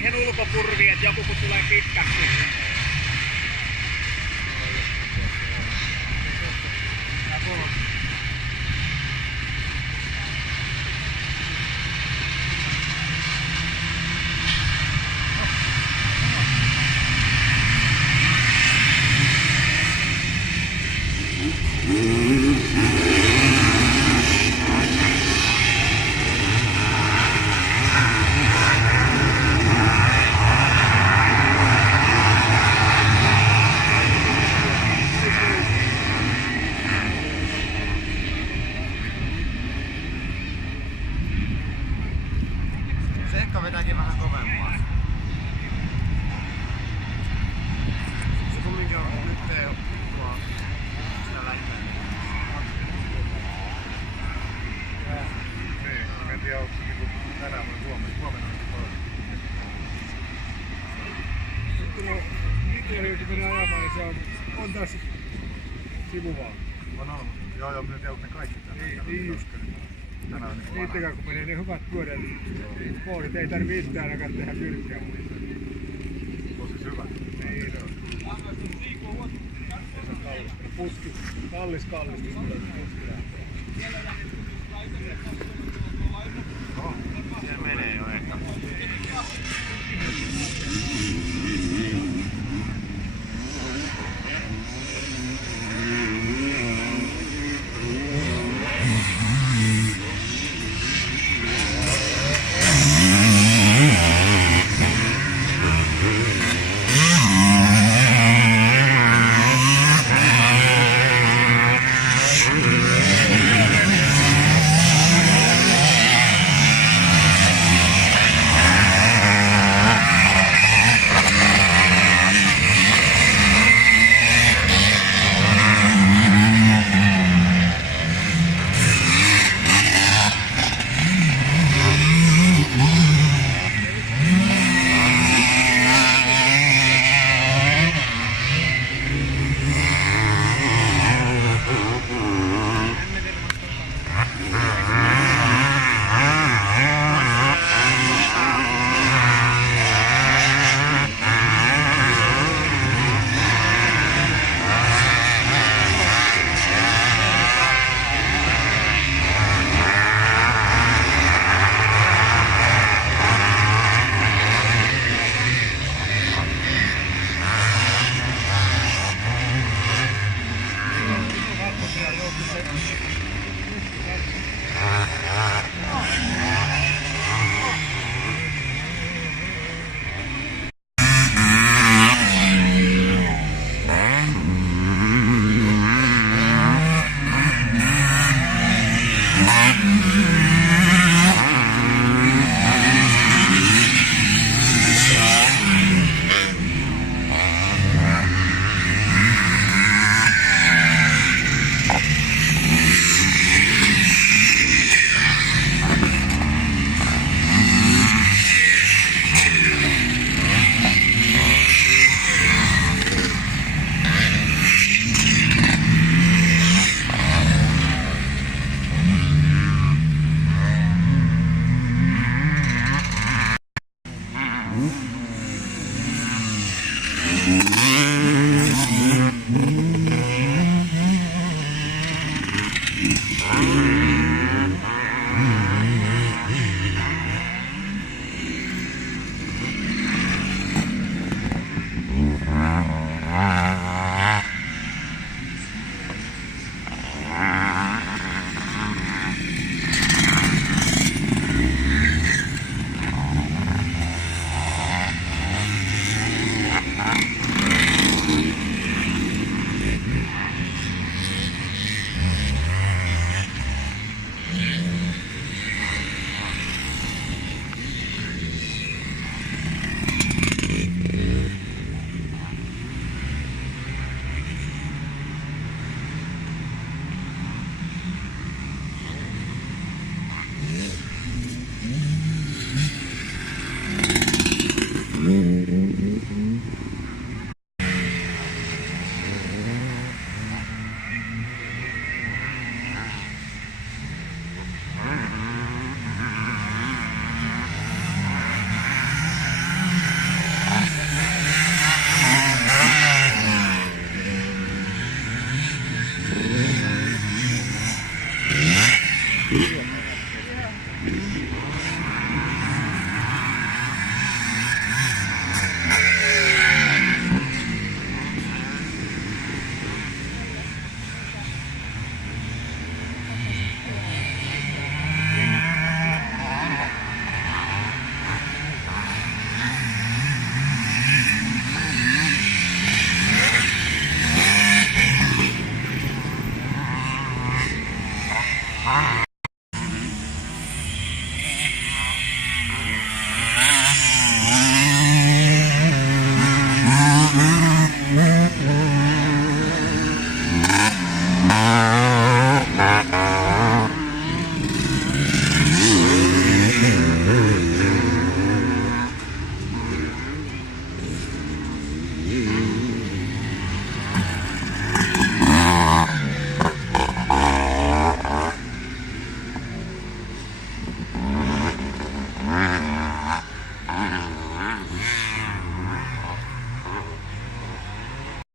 siihen ulkopurviin, että joku kun tulee pitkäksi. Sekka vetääkin vähän kovempaa. Se kumminkin on nyt ei oo sitä lähtee. Niin, en tiedä onko se niinku tänään vai huomenna Sitten Mikaeliakin menee ajamaan, niin se on taas sivuvaa. on. Joo, minä en tiedä onko ne kaikki tänään. Niin just. Tänään on niinku Niittäkään kun menee ne hyvät pyörät, niin koodit ei tarvitse itse ainakaan tehdä myrkkyä. tosi hyvä. Niin on. Puski, kallis, niin puski lähtee.